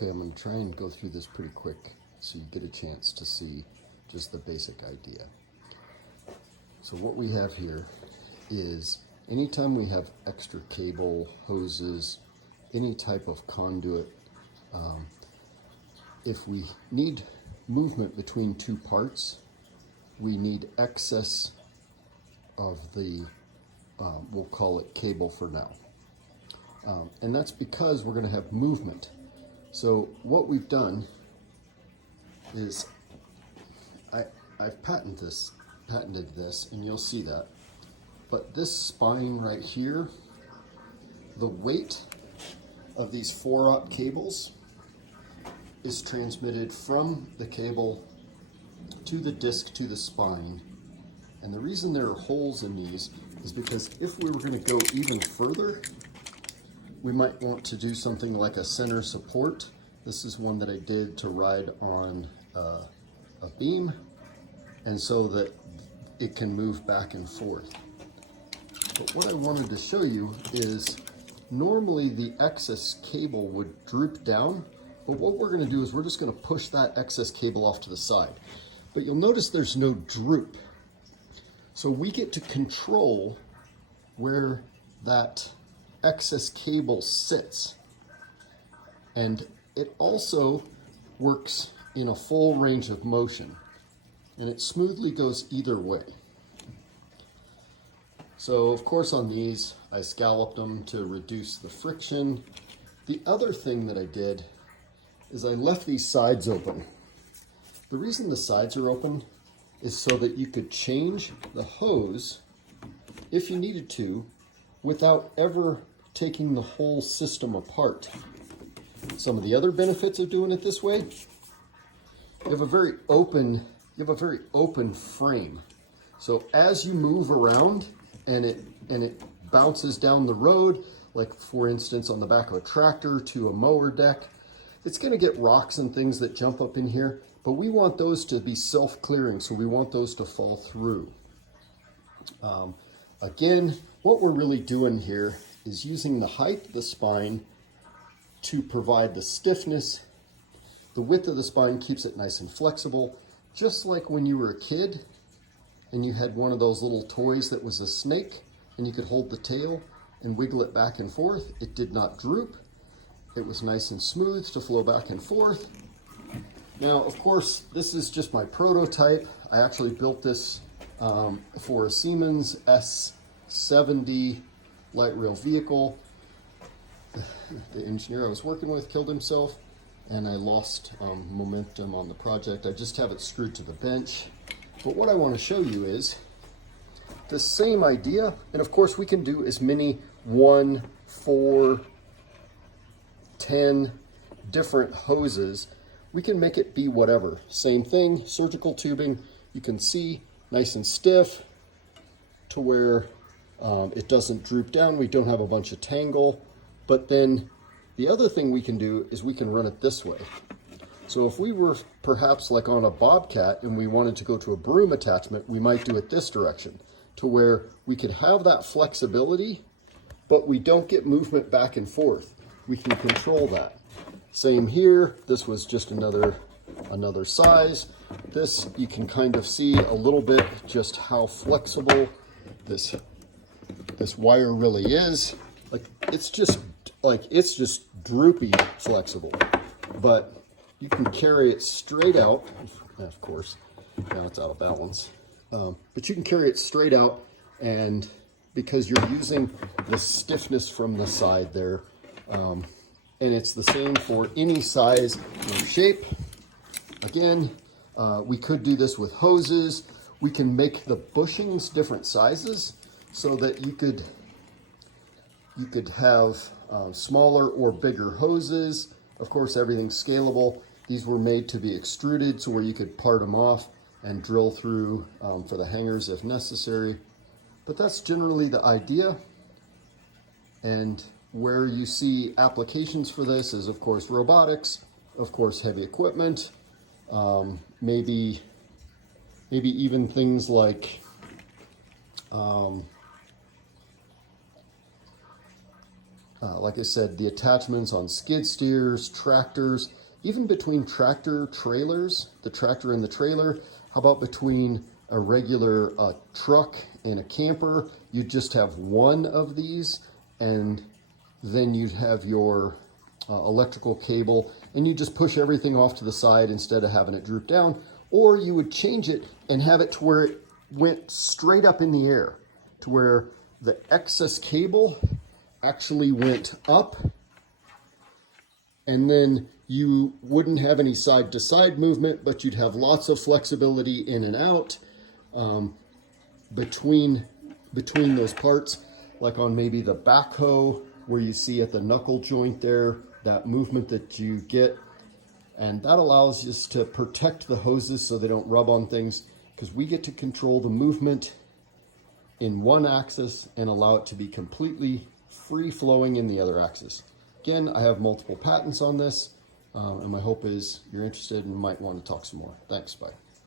Okay, I'm going to try and go through this pretty quick so you get a chance to see just the basic idea. So what we have here is anytime we have extra cable, hoses, any type of conduit, if we need movement between two parts, we need excess of the, we'll call it cable for now. And that's because we're going to have movement. So what we've done is I've patented this, and you'll see that. But this spine right here, the weight of these 4-aught cables is transmitted from the cable to the disc to the spine. And the reason there are holes in these is because if we were going to go even further, we might want to do something like a center support. This is one that I did to ride on a beam, and so that it can move back and forth. But what I wanted to show you is normally the excess cable would droop down, but what we're going to do is we're just going to push that excess cable off to the side. But you'll notice there's no droop. So we get to control where that excess cable sits, and it also works in a full range of motion, and it smoothly goes either way. So of course on these I scalloped them to reduce the friction. The other thing that I did is I left these sides open. The reason the sides are open is so that you could change the hose if you needed to without ever taking the whole system apart. Some of the other benefits of doing it this way, you have a very open frame. So as you move around and it bounces down the road, like for instance on the back of a tractor to a mower deck, it's going to get rocks and things that jump up in here, but we want those to be self-clearing, so we want those to fall through. Again, what we're really doing here is using the height of the spine to provide the stiffness. The width of the spine keeps it nice and flexible, just like when you were a kid and you had one of those little toys that was a snake and you could hold the tail and wiggle it back and forth. It did not droop. It was nice and smooth to flow back and forth. Now, of course, this is just my prototype. I actually built this for a Siemens S70 light rail vehicle. The engineer I was working with killed himself, and I lost momentum on the project. I just have it screwed to the bench. But what I want to show you is the same idea, and of course we can do as many 1, 4, 10 different hoses. We can make it be whatever. Same thing, surgical tubing. You can see nice and stiff to where it doesn't droop down. We don't have a bunch of tangle. But then the other thing we can do is we can run it this way. So if we were perhaps like on a Bobcat and we wanted to go to a broom attachment, we might do it this direction to where we could have that flexibility, but we don't get movement back and forth. We can control that. Same here. This was just another size. This, you can kind of see a little bit just how flexible this wire really is. It's just droopy flexible, but you can carry it straight out. Of course, now it's out of balance, but you can carry it straight out, and because you're using the stiffness from the side there, and it's the same for any size or shape. Again, we could do this with hoses. We can make the bushings different sizes so that you could have smaller or bigger hoses. Of course, everything's scalable. These were made to be extruded, so where you could part them off and drill through for the hangers if necessary. But that's generally the idea. And where you see applications for this is, of course, robotics, of course, heavy equipment, maybe even things like like I said, the attachments on skid steers, tractors, even between tractor trailers, the tractor and the trailer. How about between a regular truck and a camper? You just have one of these, and then you'd have your electrical cable, and you just push everything off to the side instead of having it droop down. Or you would change it and have it to where it went straight up in the air, to where the excess cable actually went up, and then you wouldn't have any side to side movement, but you'd have lots of flexibility in and out between those parts, like on maybe the backhoe, where you see at the knuckle joint there, that movement that you get. And that allows us to protect the hoses so they don't rub on things, because we get to control the movement in one axis and allow it to be completely free flowing in the other axis. Again, I have multiple patents on this, and my hope is you're interested and might want to talk some more. Thanks, bye.